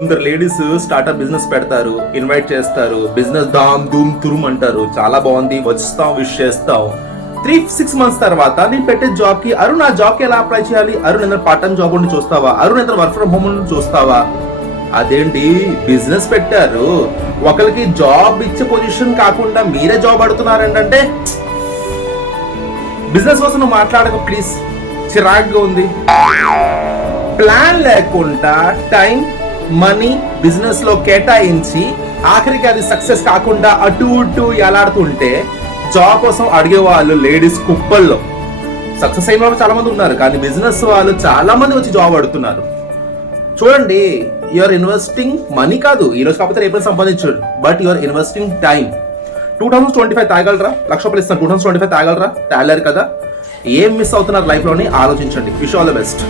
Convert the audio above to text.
కొందరు ladies startup business పెడతారు, invite చేస్తారు, బిజినెస్ దామ్ ధూమ్ తురుమ్ అంటారు, చాలా బాగుంది వస్తాం విష్ చేస్తాం. 3-6 months తర్వాత నేను పెట్టే జాబ్ కి అరుణ్ ఆ జాబ్ కి ఎలా అప్లై చేయాలి, అరుణ్ ఎంత పార్ట్ టైం జాబ్ ఉండి చూస్తావా, అరుణ్ ఎంత వర్క్ ఫ్రమ్ హోమ్ ఉండి చూస్తావా. అదేంటి బిజినెస్ పెట్టారు, ఒకరికి జాబ్ ఇచ్చే పొజిషన్ కాకుండా మీరే జాబ్ అడుగుతున్నారంటే బిజినెస్ కోసం నువ్వు మాట్లాడక ప్లీజ్, చిరాగ్గా ఉంది. ప్లాన్ లేకుండా టైం మనీ బిజినెస్ లో కేటాయించి ఆఖరికి అది సక్సెస్ కాకుండా అటు ఇటు ఎలాడుతుంటే జాబ్ కోసం అడిగే వాళ్ళు లేడీస్ కుప్పల్లో. సక్సెస్ అయిన వాళ్ళు చాలా మంది ఉన్నారు, కానీ బిజినెస్ వాళ్ళు చాలా మంది వచ్చి జాబ్ అడుగుతున్నారు. చూడండి, యూఆర్ ఇన్వెస్టింగ్ మనీ కాదు, ఈ రోజు కాకపోతే రేపు సంపాదించు, బట్ యూఆర్ ఇన్వెస్టింగ్ టైం. 2025 తాగలరా, ₹1,00,000 ఇస్తాను, 2025 తాగలరా, తాగలేరు కదా. ఏం మిస్ అవుతున్నారు లైఫ్ లోని ఆలోచించండి. Wish all the best.